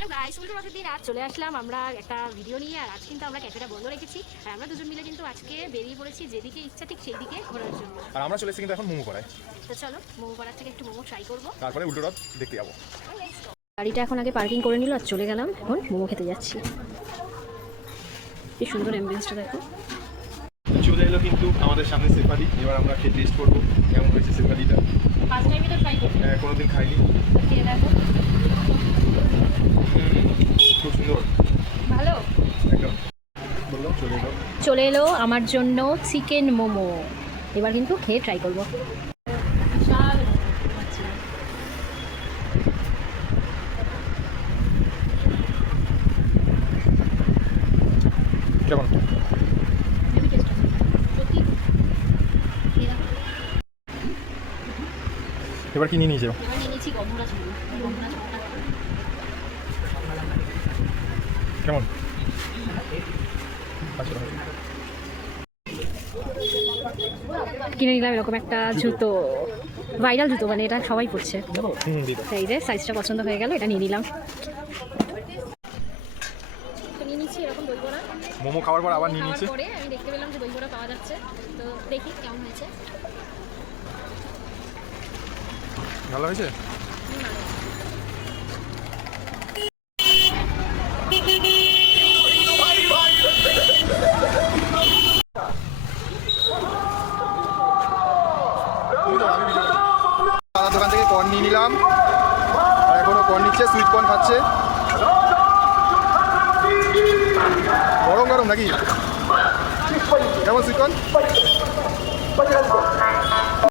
Hello guys, উল্টো রথের দিন আজ চলে আসলাম আমরা একটা ভিডিও নিয়ে। আর আজ কিন্তু আমরা ক্যাফেটা বন্ধ রেখেছি আর আমরা দুজন মিলে কিন্তু আজকে বেরিয়ে পড়েছি যেদিকে ইচ্ছা ঠিক সেই দিকে ঘোরার জন্য। আর আমরা চলে এসেছি কিন্তু এখন মোমো পাড়ায়। তো চলো মোমো পাড়ার থেকে একটু মোমো ট্রাই করবো, তারপরে উল্টো রথ দেখতে যাবো। গাড়িটা এখন আগে পার্কিং করে নিল আর চলে গেলাম, এখন মোমো খেতে যাচ্ছি। কি সুন্দর অ্যাম্বিয়েন্সটা দেখো। চলে এলো কিন্তু আমাদের সামনে সেফালি। এবার আমরা খেয়ে টেস্ট করবো কেমন হয়েছে সেফালিটা। ফার্স্ট টাইমই তো ট্রাই করছি, হ্যাঁ, কোনোদিন খাইনি। খেয়ে দেখো। খুব সুন্দর, ভালো। একদম বললো চলে এলো। চলে এলো আমার জন্য চিকেন মোমো। এবার কিন্তু খেয়ে ট্রাই করবো। কেমন? এবার কি নিয়ে নিয়েছে? কেমন? কিনে নিলাম এরকম একটা জুতো, ভাইরাল জুতো, মানে এটা সবাই পরছে। এই যে সাইজটা পছন্দ হয়ে গেল, এটা নিয়ে নিলাম। নিয়ে নিচ্ছি এরকম দইবড়া। মোমো খাওয়ার পর আবার নিয়ে নিয়েছে। পরে আমি দেখতে পেলাম যে দইবড়া পাওয়া যাচ্ছে, তো দেখি কেমন হয়েছে। ভালো হয়েছে। দাদার দোকান থেকে কর্ন নিয়ে নিলাম আর এখনো কর্ন নিচ্ছে, সুইট কর্ন খাচ্ছে। গরম গরম নাকি? কেমন সুইট কর্ন?